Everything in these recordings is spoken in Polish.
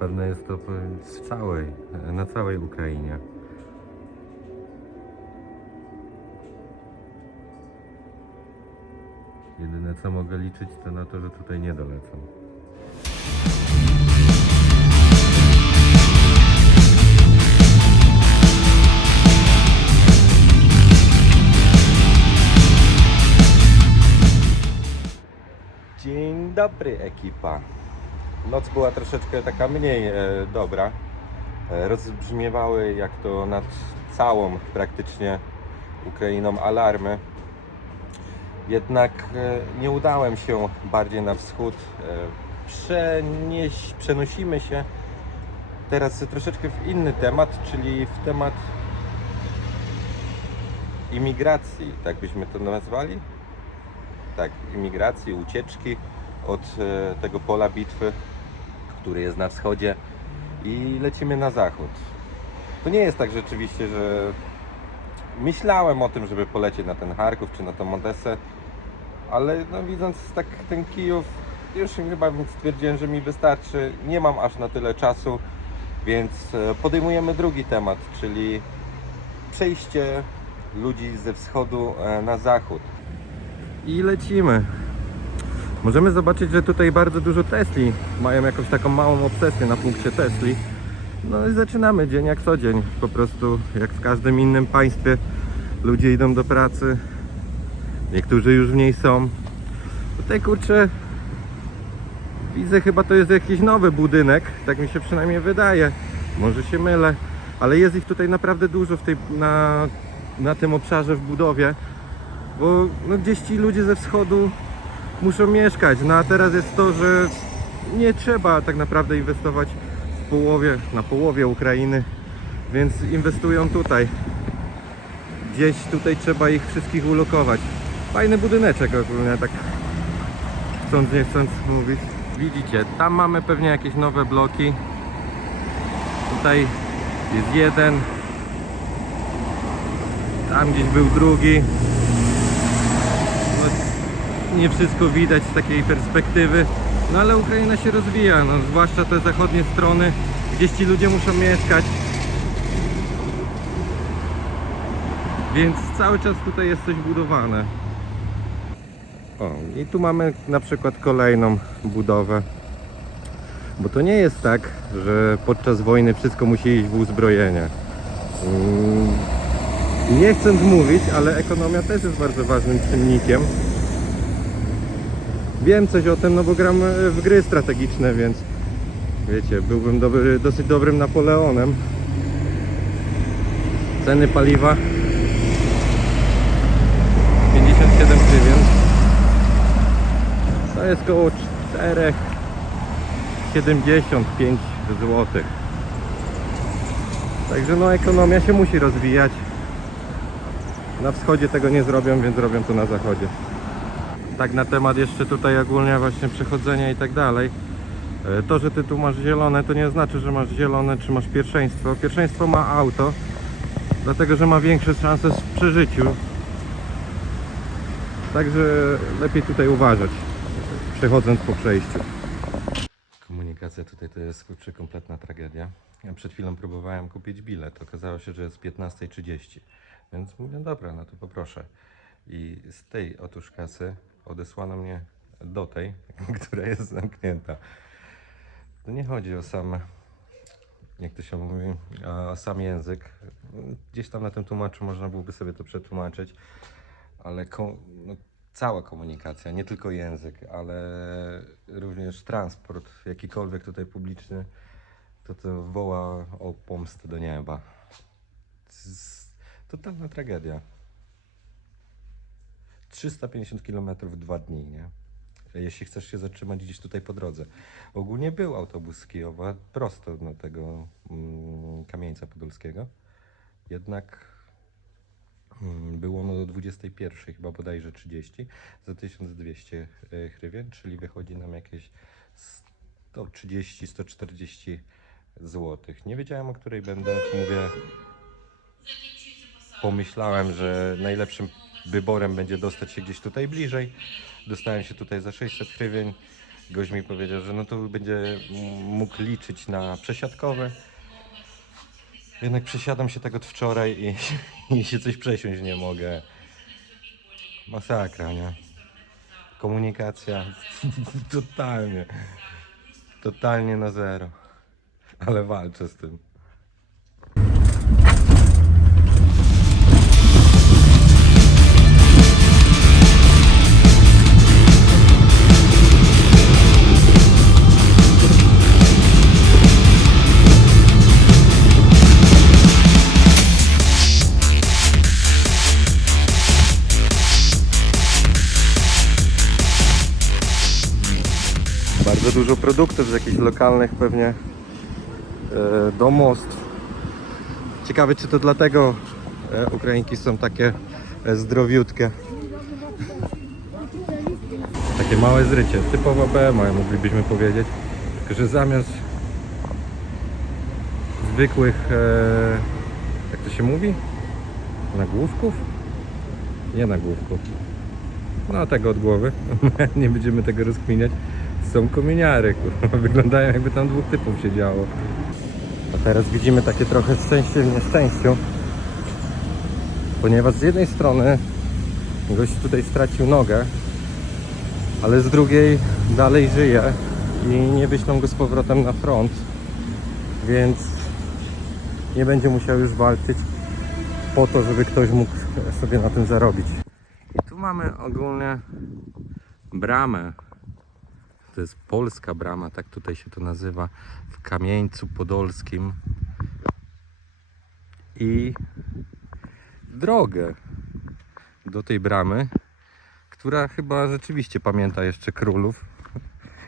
Zapewne jest to w całej, na całej Ukrainie. Jedyne co mogę liczyć to na to, że tutaj nie dolecą. Dzień dobry ekipa. Noc była troszeczkę taka mniej e, dobra. E, rozbrzmiewały jak to nad całą praktycznie Ukrainą alarmy. Jednak e, nie udałem się bardziej na wschód. E, przenieś, przenosimy się teraz troszeczkę w inny temat, czyli w temat imigracji, tak byśmy to nazwali tak, imigracji, ucieczki od e, tego pola bitwy, który jest na wschodzie i lecimy na zachód. To nie jest tak rzeczywiście, że myślałem o tym, żeby polecieć na ten Charków czy na tą Odessę, ale no, widząc tak ten Kijów, już chyba stwierdziłem, że mi wystarczy. Nie mam aż na tyle czasu, więc e, podejmujemy drugi temat, czyli przejście ludzi ze wschodu e, na zachód i lecimy. Możemy zobaczyć, że tutaj bardzo dużo Tesli mają jakąś taką małą obsesję na punkcie Tesli. No i zaczynamy dzień jak co dzień. Po prostu jak w każdym innym państwie ludzie idą do pracy. Niektórzy już w niej są. Tutaj kurczę widzę chyba to jest jakiś nowy budynek, tak mi się przynajmniej wydaje. Może się mylę, ale jest ich tutaj naprawdę dużo w tej, na, na tym obszarze w budowie bo no, gdzieś ci ludzie ze wschodu muszą mieszkać. No a teraz jest to, że nie trzeba tak naprawdę inwestować w połowie, na połowie Ukrainy, więc inwestują tutaj. Gdzieś tutaj trzeba ich wszystkich ulokować. Fajny budyneczek ogólnie, tak chcąc nie chcąc mówić. Widzicie, tam mamy pewnie jakieś nowe bloki. Tutaj jest jeden. Tam gdzieś był drugi nie wszystko widać z takiej perspektywy. No ale Ukraina się rozwija, no, zwłaszcza te zachodnie strony, gdzieś ci ludzie muszą mieszkać. Więc cały czas tutaj jest coś budowane. O, i tu mamy na przykład kolejną budowę. Bo to nie jest tak, że podczas wojny wszystko musi iść w uzbrojenie. Mm, nie chcąc mówić, ale ekonomia też jest bardzo ważnym czynnikiem. Wiem coś o tym, no bo gram w gry strategiczne, więc wiecie, byłbym dobry, dosyć dobrym Napoleonem. Ceny paliwa 57 grywien. To jest około 4,75 zł. Także no ekonomia się musi rozwijać. Na wschodzie tego nie zrobią, więc robią to na zachodzie. Tak na temat jeszcze tutaj ogólnie właśnie przechodzenia i tak dalej. E, To, że ty tu masz zielone, to nie znaczy, że masz zielone czy masz pierwszeństwo. Pierwszeństwo ma auto, dlatego że ma większe szanse w przeżyciu. Także lepiej tutaj uważać, przechodząc po przejściu. Komunikacja tutaj to jest kurczę kompletna tragedia. Ja przed chwilą próbowałem kupić bilet. Okazało się, że jest 15.30. Więc mówię, dobra, no to poproszę. I z tej otóż kasy odesłano mnie do tej, która jest zamknięta. To nie chodzi o sam, jak to się mówi, o sam język. Gdzieś tam na tym tłumaczu można byłoby sobie to przetłumaczyć, ale ko- no, cała komunikacja, nie tylko język, ale również transport, jakikolwiek tutaj publiczny, to to woła o pomstę do nieba. Totalna tragedia. 350 km w dwa dni, nie? Jeśli chcesz się zatrzymać gdzieś tutaj po drodze. Ogólnie był autobus z Kijowa prosto do tego mm, Kamieńca Podolskiego. Jednak mm, było ono do 21, chyba bodajże 30, za 1200 e, hrywien, czyli wychodzi nam jakieś 130-140 zł. Nie wiedziałem o której będę, mówię, pomyślałem, że najlepszym wyborem będzie dostać się gdzieś tutaj bliżej. Dostałem się tutaj za 600 hrywień. Gość mi powiedział, że no to będzie mógł liczyć na przesiadkowe. Jednak przesiadam się tak od wczoraj i, i się coś przesiąść nie mogę. Masakra, nie? Komunikacja totalnie, totalnie na zero. Ale walczę z tym. Bardzo dużo produktów z jakichś lokalnych pewnie e, domostw. Ciekawe czy to dlatego e, Ukrainki są takie e, zdrowiutkie. Takie małe zrycie, typowa BMA moglibyśmy powiedzieć. Tylko że zamiast zwykłych, jak to się mówi? Nagłówków? Nie nagłówków. No tego od głowy. Nie będziemy tego rozkminiać. Są kominiary, kurwa. Wyglądają jakby tam dwóch typów siedziało. A teraz widzimy takie trochę szczęście w nieszczęściu. Ponieważ z jednej strony gość tutaj stracił nogę, ale z drugiej dalej żyje i nie wyślą go z powrotem na front, więc nie będzie musiał już walczyć po to, żeby ktoś mógł sobie na tym zarobić. I tu mamy ogólnie bramę. To jest polska brama, tak tutaj się to nazywa, w Kamieńcu Podolskim. I drogę do tej bramy, która chyba rzeczywiście pamięta jeszcze królów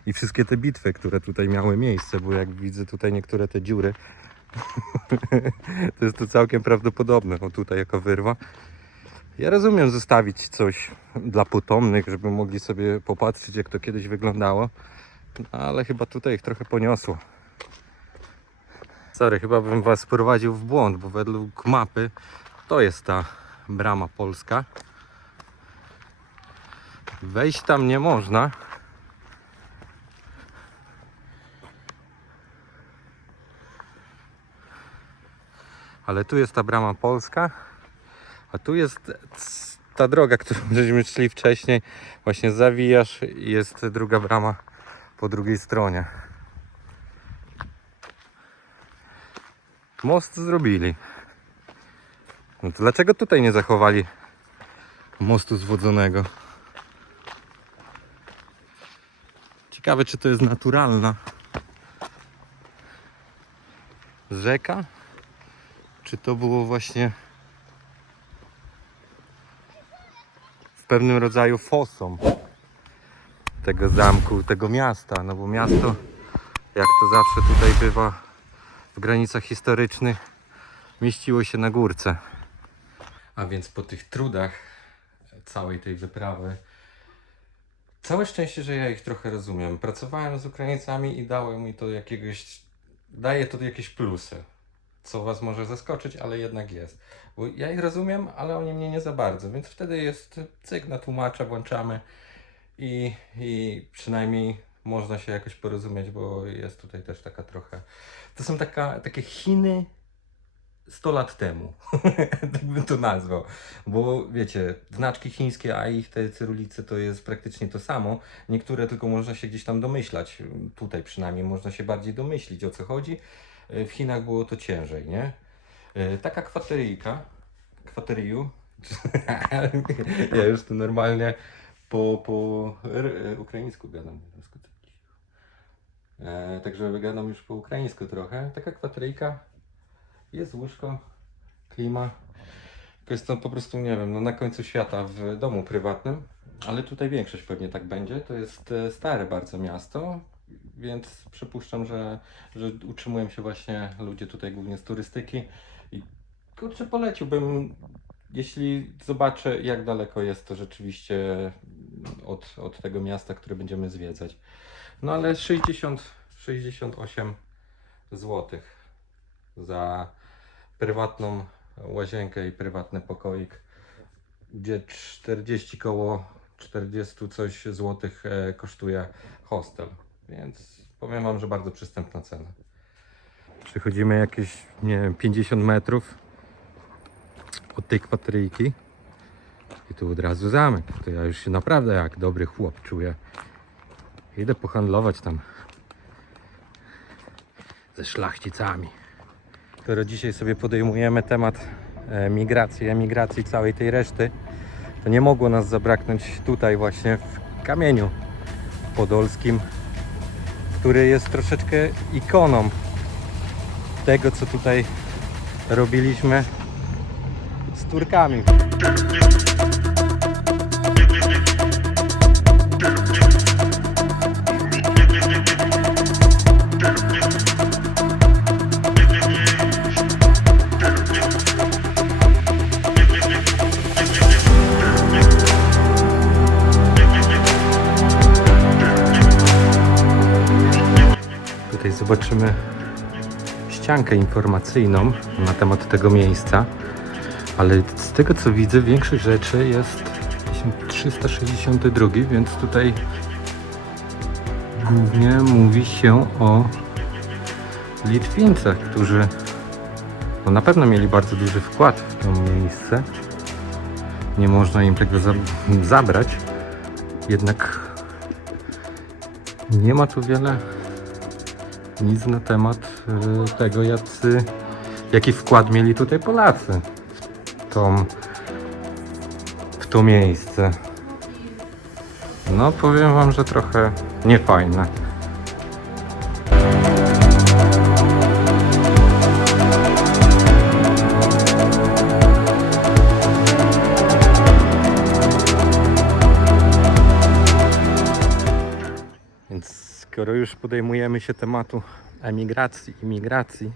i wszystkie te bitwy, które tutaj miały miejsce, bo jak widzę tutaj niektóre te dziury, to jest to całkiem prawdopodobne, o tutaj jako wyrwa. Ja rozumiem zostawić coś dla potomnych, żeby mogli sobie popatrzeć, jak to kiedyś wyglądało, no, ale chyba tutaj ich trochę poniosło. Sorry, chyba bym Was wprowadził w błąd, bo według mapy to jest ta brama polska. Wejść tam nie można. Ale tu jest ta brama polska. A tu jest ta droga, którą żeśmy szli wcześniej. Właśnie zawijasz i jest druga brama po drugiej stronie. Most zrobili. No dlaczego tutaj nie zachowali mostu zwodzonego? Ciekawe, czy to jest naturalna rzeka, czy to było właśnie pewnym rodzaju fosą tego zamku, tego miasta, no bo miasto, jak to zawsze tutaj bywa w granicach historycznych, mieściło się na górce. A więc po tych trudach całej tej wyprawy, całe szczęście, że ja ich trochę rozumiem. Pracowałem z Ukraińcami i dało mi to jakiegoś, daje to jakieś plusy co Was może zaskoczyć, ale jednak jest. Bo ja ich rozumiem, ale oni mnie nie za bardzo, więc wtedy jest cyk na tłumacza, włączamy i, i przynajmniej można się jakoś porozumieć, bo jest tutaj też taka trochę. To są taka, takie Chiny 100 lat temu, tak bym to nazwał. Bo wiecie, znaczki chińskie, a ich te cyrulice to jest praktycznie to samo. Niektóre tylko można się gdzieś tam domyślać. Tutaj przynajmniej można się bardziej domyślić o co chodzi. W Chinach było to ciężej, nie? E, Taka kwateryjka, kwateriu, ja już tu normalnie po, po ukraińsku gadam. E, także gadam już po ukraińsku trochę. Taka kwateryjka, jest łóżko, klima. To jest to po prostu, nie wiem, no na końcu świata w domu prywatnym, ale tutaj większość pewnie tak będzie. To jest e, stare bardzo miasto, więc przypuszczam, że, że utrzymują się właśnie ludzie tutaj głównie z turystyki i kurczę poleciłbym, jeśli zobaczę jak daleko jest to rzeczywiście od, od tego miasta, które będziemy zwiedzać. No ale 60, 68 zł za prywatną łazienkę i prywatny pokoik. gdzie 40 koło 40 coś złotych e, kosztuje hostel. Więc powiem Wam, że bardzo przystępna cena. Przechodzimy jakieś, nie wiem, 50 metrów od tej kwateryjki i tu od razu zamek. To ja już się naprawdę jak dobry chłop czuję. Idę pohandlować tam ze szlachcicami. Skoro dzisiaj sobie podejmujemy temat e, migracji, emigracji całej tej reszty, to nie mogło nas zabraknąć tutaj właśnie w kamieniu podolskim, który jest troszeczkę ikoną tego, co tutaj robiliśmy z Turkami. Zobaczymy ściankę informacyjną na temat tego miejsca, ale z tego co widzę, większość rzeczy jest 1362, więc tutaj głównie mówi się o Litwińcach, którzy no na pewno mieli bardzo duży wkład w to miejsce. Nie można im tego za zabrać, jednak nie ma tu wiele nic na temat y, tego, jacy, jaki wkład mieli tutaj Polacy w, tą, w to miejsce. No, powiem Wam, że trochę niefajne. Skoro już podejmujemy się tematu emigracji, imigracji,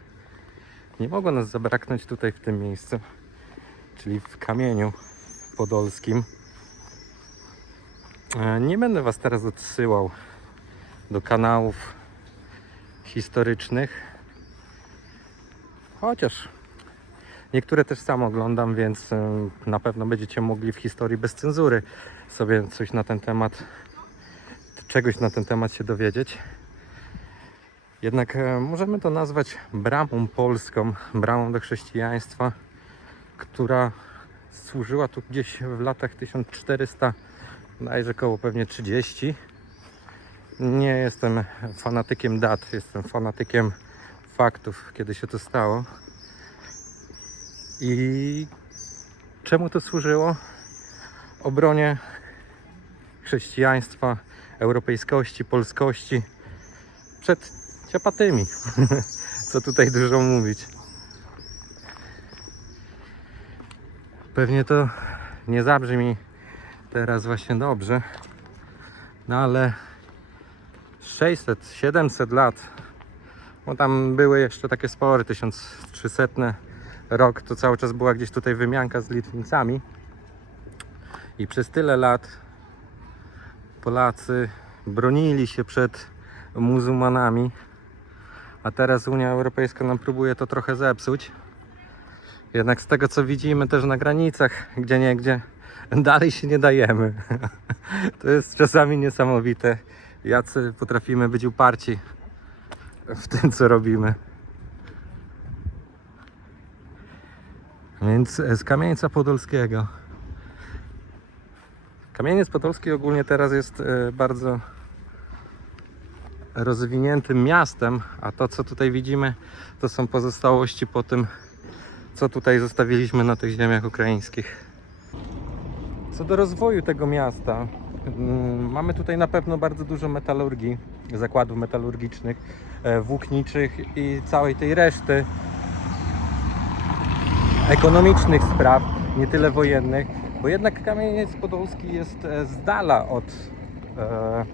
nie mogło nas zabraknąć tutaj w tym miejscu, czyli w kamieniu podolskim. E, Nie będę Was teraz odsyłał do kanałów historycznych, chociaż niektóre też sam oglądam, więc e, na pewno będziecie mogli w historii bez cenzury sobie coś na ten temat czegoś na ten temat się dowiedzieć. Jednak e, możemy to nazwać bramą polską, bramą do chrześcijaństwa, która służyła tu gdzieś w latach 1400, najże koło pewnie 30. Nie jestem fanatykiem dat, jestem fanatykiem faktów, kiedy się to stało. I czemu to służyło? Obronie chrześcijaństwa, europejskości, polskości przed ciapatymi. Co tutaj dużo mówić. Pewnie to nie zabrzmi teraz właśnie dobrze, no ale 600, 700 lat, bo tam były jeszcze takie spory, 1300 rok, to cały czas była gdzieś tutaj wymianka z Litwińcami i przez tyle lat Polacy bronili się przed muzułmanami, a teraz Unia Europejska nam próbuje to trochę zepsuć. Jednak z tego co widzimy też na granicach, gdzie nie gdzie, dalej się nie dajemy. To jest czasami niesamowite, jacy potrafimy być uparci w tym co robimy. Więc z Kamieńca Podolskiego. Kamieniec Podolski ogólnie teraz jest e, bardzo rozwiniętym miastem, a to co tutaj widzimy to są pozostałości po tym co tutaj zostawiliśmy na tych ziemiach ukraińskich. Co do rozwoju tego miasta, mm, mamy tutaj na pewno bardzo dużo metalurgii, zakładów metalurgicznych, e, włókniczych i całej tej reszty ekonomicznych spraw, nie tyle wojennych, bo jednak Kamieniec Podolski jest e, z dala od e,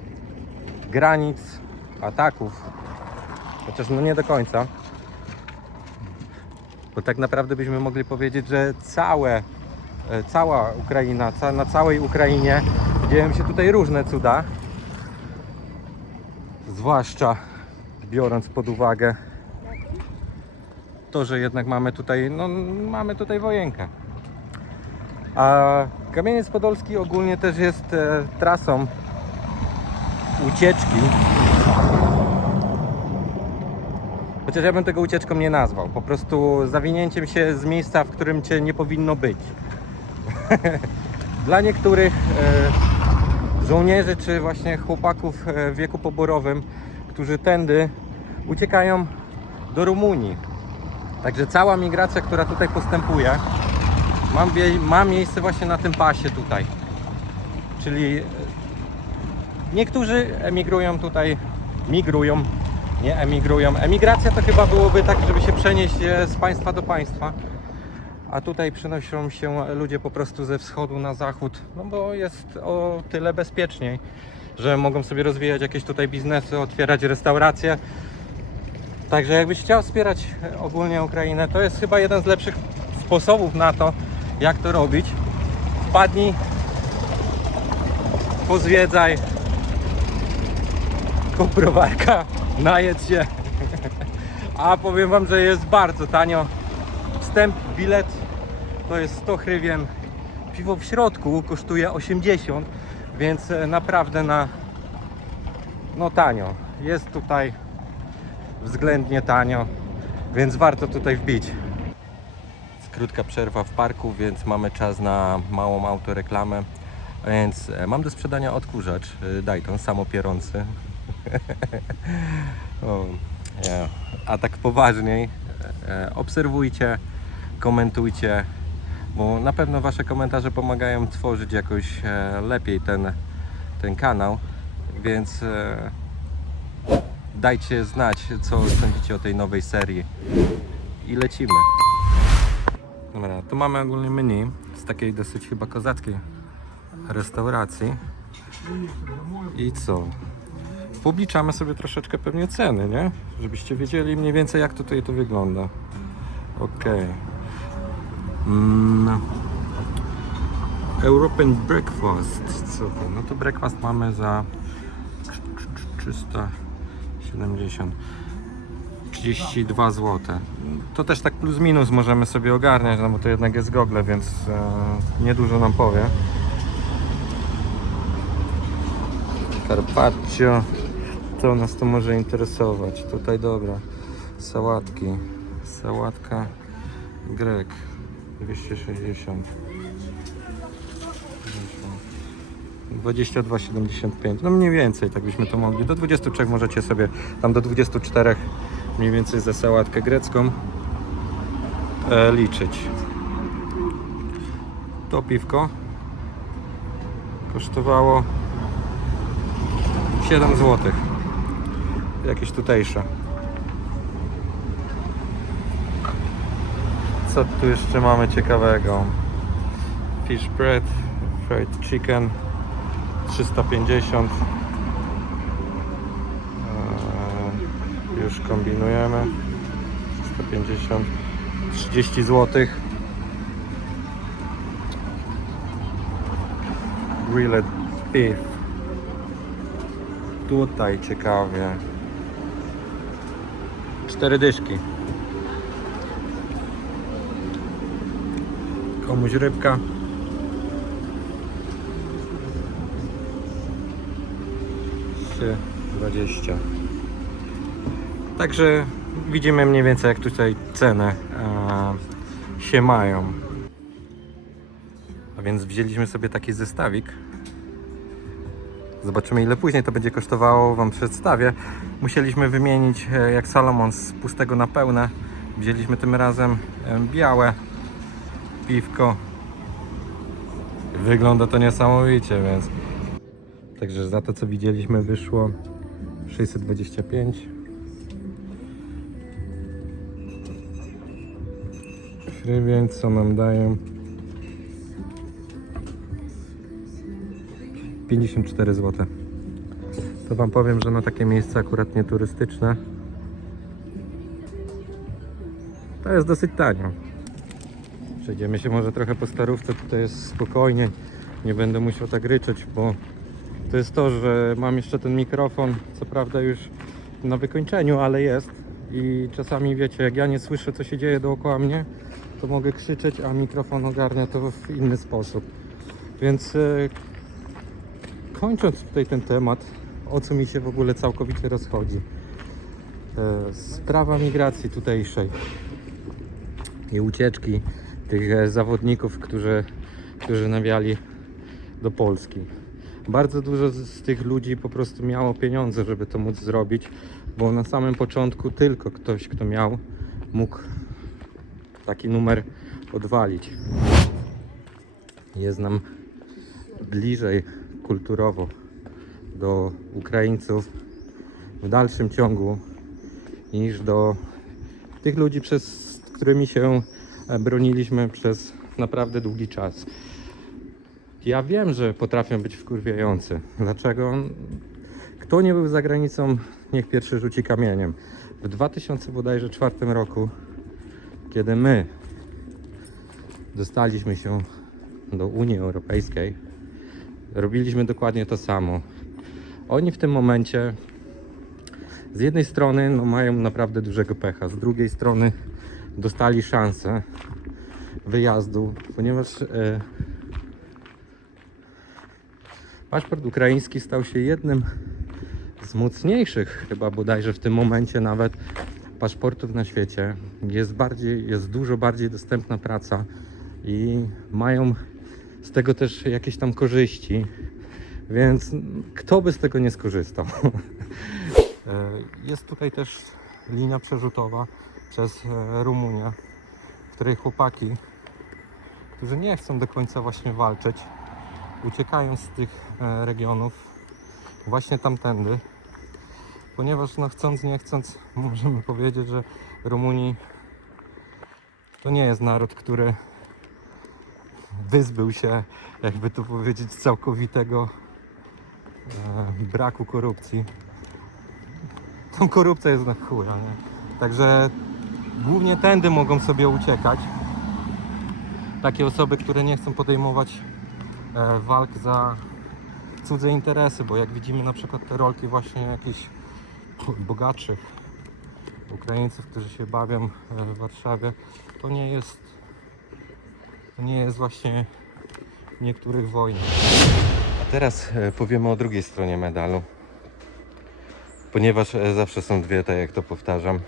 granic ataków, chociaż no nie do końca. Bo tak naprawdę byśmy mogli powiedzieć, że całe, e, cała Ukraina, ca, na całej Ukrainie dzieją się tutaj różne cuda. Zwłaszcza biorąc pod uwagę to, że jednak mamy tutaj, no mamy tutaj wojenkę. A Kamieniec Podolski ogólnie też jest e, trasą ucieczki. Chociaż ja bym tego ucieczką nie nazwał. Po prostu zawinięciem się z miejsca, w którym cię nie powinno być. Dla niektórych e, żołnierzy czy właśnie chłopaków e, w wieku poborowym, którzy tędy uciekają do Rumunii. Także cała migracja, która tutaj postępuje, ma, ma miejsce właśnie na tym pasie tutaj. Czyli e, niektórzy emigrują tutaj, migrują, nie emigrują. Emigracja to chyba byłoby tak, żeby się przenieść e, z państwa do państwa. A tutaj przenoszą się ludzie po prostu ze wschodu na zachód, no bo jest o tyle bezpieczniej, że mogą sobie rozwijać jakieś tutaj biznesy, otwierać restauracje. Także jakbyś chciał wspierać e, ogólnie Ukrainę, to jest chyba jeden z lepszych sposobów na to, jak to robić. Wpadnij, pozwiedzaj, kup browarka, najedz się. A powiem Wam, że jest bardzo tanio. Wstęp, bilet to jest 100 hrywien. Piwo w środku kosztuje 80, więc e, naprawdę na no tanio. Jest tutaj względnie tanio, więc warto tutaj wbić. Krótka przerwa w parku, więc mamy czas na małą autoreklamę. Więc e, mam do sprzedania odkurzacz e, Dayton samopierący. A tak poważniej, e, obserwujcie, komentujcie, bo na pewno Wasze komentarze pomagają tworzyć jakoś lepiej ten, ten kanał, więc dajcie znać, co sądzicie o tej nowej serii i lecimy. Dobra, tu mamy ogólnie menu z takiej dosyć chyba kozackiej restauracji. I co? Pobliczamy sobie troszeczkę pewnie ceny, nie? Żebyście wiedzieli mniej więcej jak tutaj to wygląda. Okej. Mm. European Breakfast. Co to? No to breakfast mamy za 370. 32 zł. To też tak plus minus możemy sobie ogarniać, no bo to jednak jest gogle, więc e, niedużo nam powie. Carpaccio. To nas to może interesować. Tutaj dobra. Sałatki. Sałatka grek 260. 22,75. No mniej więcej, tak byśmy to mogli. Do 23 możecie sobie, tam do 24 mniej więcej za sałatkę grecką e, liczyć. To piwko kosztowało 7 zł. Jakieś tutejsze. Co tu jeszcze mamy ciekawego? Fish bread, fried chicken 350 Już kombinujemy. 350 30 zł Grilled beef. Tutaj ciekawie. Cztery dyszki. Komuś rybka. 20. Także widzimy mniej więcej jak tutaj ceny e, się mają. A więc wzięliśmy sobie taki zestawik. Zobaczymy ile później to będzie kosztowało, Wam przedstawię. Musieliśmy wymienić e, jak Salomon z pustego na pełne. Wzięliśmy tym razem e, białe piwko. Wygląda to niesamowicie, więc Także za to co widzieliśmy wyszło 625. Hrywien co nam dają 54 zł. To wam powiem, że na takie miejsca akurat nie turystyczne to jest dosyć tanio. Przejdziemy się może trochę po starówce, tutaj jest spokojnie. Nie będę musiał tak ryczeć, bo to jest to, że mam jeszcze ten mikrofon, co prawda już na wykończeniu, ale jest. I czasami wiecie, jak ja nie słyszę co się dzieje dookoła mnie, to mogę krzyczeć, a mikrofon ogarnia to w inny sposób. Więc e, kończąc tutaj ten temat, o co mi się w ogóle całkowicie rozchodzi. E, sprawa migracji tutejszej i ucieczki tych e, zawodników, którzy, którzy nawiali do Polski. Bardzo dużo z, z tych ludzi po prostu miało pieniądze, żeby to móc zrobić, bo na samym początku tylko ktoś, kto miał, mógł taki numer odwalić. Jest nam bliżej kulturowo do Ukraińców w dalszym ciągu niż do tych ludzi, przez którymi się e, broniliśmy przez naprawdę długi czas. Ja wiem, że potrafią być wkurwiający. Dlaczego? Kto nie był za granicą, niech pierwszy rzuci kamieniem. W 2004 roku, kiedy my dostaliśmy się do Unii Europejskiej, robiliśmy dokładnie to samo. Oni w tym momencie z jednej strony no, mają naprawdę dużego pecha, z drugiej strony dostali szansę wyjazdu, ponieważ e, paszport ukraiński stał się jednym z mocniejszych, chyba bodajże w tym momencie nawet, paszportów na świecie. Jest, bardziej, jest dużo bardziej dostępna praca i mają z tego też jakieś tam korzyści, więc kto by z tego nie skorzystał? E, Jest tutaj też linia przerzutowa przez e, Rumunię, w której chłopaki, którzy nie chcą do końca właśnie walczyć, uciekają z tych e, regionów właśnie tamtędy, ponieważ no chcąc nie chcąc możemy powiedzieć, że Rumuni to nie jest naród, który wyzbył się, jakby to powiedzieć, całkowitego e, braku korupcji. Tą korupcja jest na chuja, nie? Także głównie tędy mogą sobie uciekać. Takie osoby, które nie chcą podejmować e, walk za cudze interesy, bo jak widzimy na przykład te rolki właśnie jakichś bogatszych Ukraińców, którzy się bawią e, w Warszawie, to nie jest to nie jest właśnie niektórych wojn. A teraz e, powiemy o drugiej stronie medalu. Ponieważ e, zawsze są dwie, tak jak to powtarzam.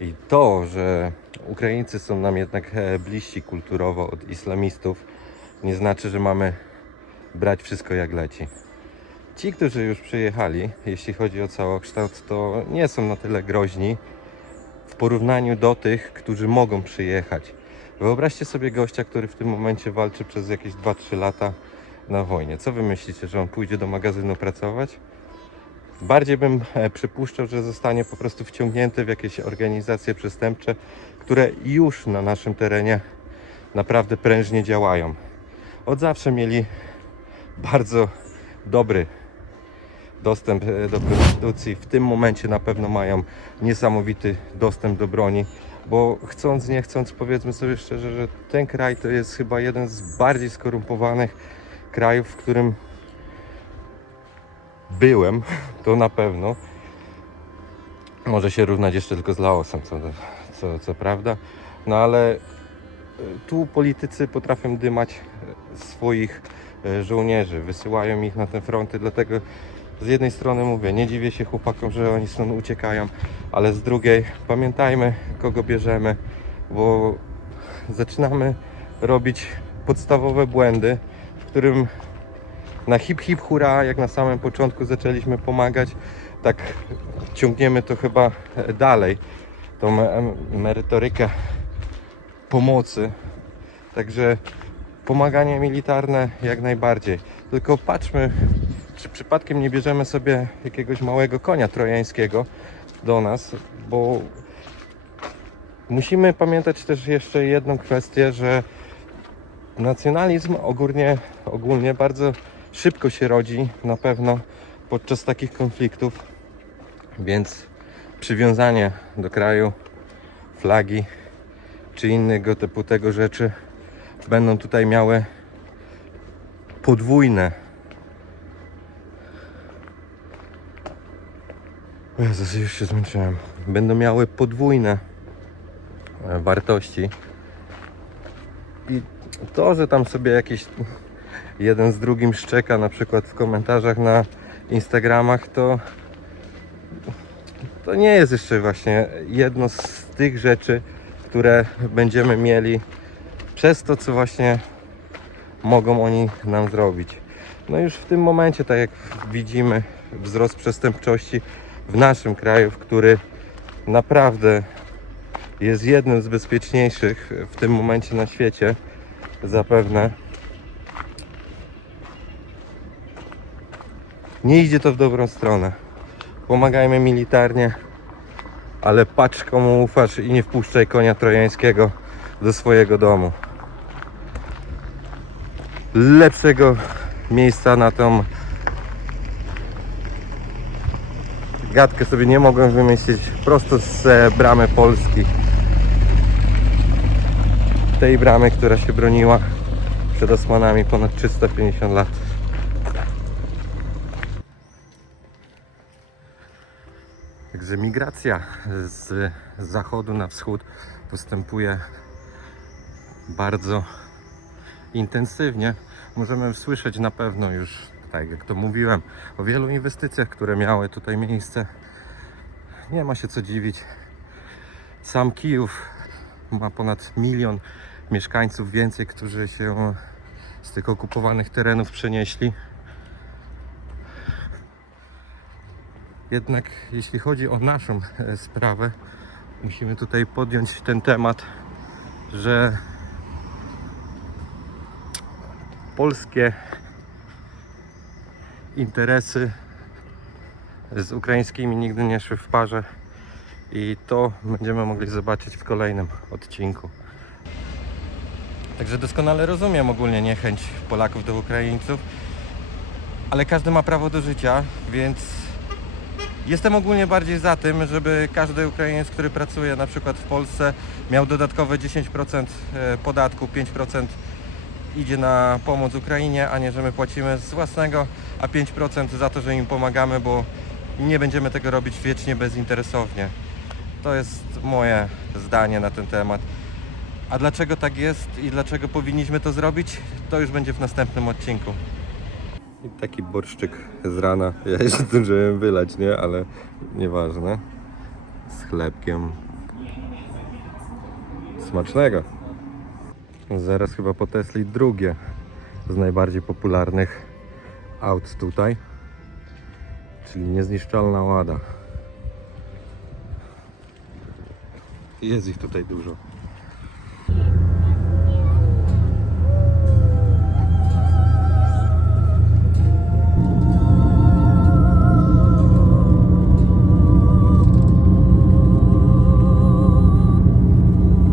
I to, że Ukraińcy są nam jednak bliżsi kulturowo od islamistów, nie znaczy, że mamy brać wszystko jak leci. Ci, którzy już przyjechali, jeśli chodzi o całokształt, to nie są na tyle groźni w porównaniu do tych, którzy mogą przyjechać. Wyobraźcie sobie gościa, który w tym momencie walczy przez jakieś 2-3 lata na wojnie. Co wy myślicie, że on pójdzie do magazynu pracować? Bardziej bym e, przypuszczał, że zostanie po prostu wciągnięty w jakieś organizacje przestępcze, które już na naszym terenie naprawdę prężnie działają. Od zawsze mieli bardzo dobry dostęp e, do prostytucji. W tym momencie na pewno mają niesamowity dostęp do broni, bo chcąc, nie chcąc, powiedzmy sobie szczerze, że ten kraj to jest chyba jeden z bardziej skorumpowanych krajów, w którym byłem, to na pewno. Może się równać jeszcze tylko z Laosem, co, co, co prawda. No ale e, tu politycy potrafią dymać e, swoich żołnierzy, wysyłają ich na te fronty, dlatego z jednej strony mówię, nie dziwię się chłopakom, że oni stąd uciekają, ale z drugiej pamiętajmy, kogo bierzemy, bo zaczynamy robić podstawowe błędy, w którym na hip hip hura, jak na samym początku zaczęliśmy pomagać, tak ciągniemy to chyba dalej, tą merytorykę pomocy. Także pomaganie militarne jak najbardziej. Tylko patrzmy, czy przypadkiem nie bierzemy sobie jakiegoś małego konia trojańskiego do nas, bo musimy pamiętać też jeszcze jedną kwestię, że nacjonalizm ogólnie, ogólnie bardzo szybko się rodzi na pewno podczas takich konfliktów, więc przywiązanie do kraju, flagi czy innego typu tego rzeczy będą tutaj miały podwójne Jezus, już się zmęczyłem. Będą miały podwójne e, wartości. I to, że tam sobie jakieś jeden z drugim szczeka, na przykład w komentarzach na Instagramach, to to nie jest jeszcze właśnie jedno z tych rzeczy, które będziemy mieli przez to, co właśnie mogą oni nam zrobić. No już w tym momencie, tak jak widzimy, wzrost przestępczości w naszym kraju, który naprawdę jest jednym z bezpieczniejszych w tym momencie na świecie, zapewne. Nie idzie to w dobrą stronę. Pomagajmy militarnie, ale patrz komu ufasz i nie wpuszczaj konia trojańskiego do swojego domu. Lepszego miejsca na tą gadkę sobie nie mogłem wymyślić prosto z e, bramy Polski. Tej bramy, która się broniła przed Osmanami ponad 350 lat. Także migracja z zachodu na wschód postępuje bardzo intensywnie. Możemy słyszeć na pewno już, tak jak to mówiłem, o wielu inwestycjach, które miały tutaj miejsce. Nie ma się co dziwić. Sam Kijów ma ponad milion mieszkańców więcej, którzy się z tych okupowanych terenów przenieśli. Jednak jeśli chodzi o naszą e, sprawę, musimy tutaj podjąć ten temat, że polskie interesy z ukraińskimi nigdy nie szły w parze i to będziemy mogli zobaczyć w kolejnym odcinku. Także doskonale rozumiem ogólnie niechęć Polaków do Ukraińców, ale każdy ma prawo do życia, więc jestem ogólnie bardziej za tym, żeby każdy Ukrainiec, który pracuje na przykład w Polsce, miał dodatkowe 10% e, podatku, 5% idzie na pomoc Ukrainie, a nie, że my płacimy z własnego, a 5% za to, że im pomagamy, bo nie będziemy tego robić wiecznie bezinteresownie. To jest moje zdanie na ten temat. A dlaczego tak jest i dlaczego powinniśmy to zrobić, to już będzie w następnym odcinku. I taki borszczyk z rana. Ja jeszcze zdążyłem wylać, nie? Ale nieważne. Z chlebkiem. Smacznego. Zaraz chyba po Tesli drugie z najbardziej popularnych aut tutaj. Czyli niezniszczalna łada. Jest ich tutaj dużo.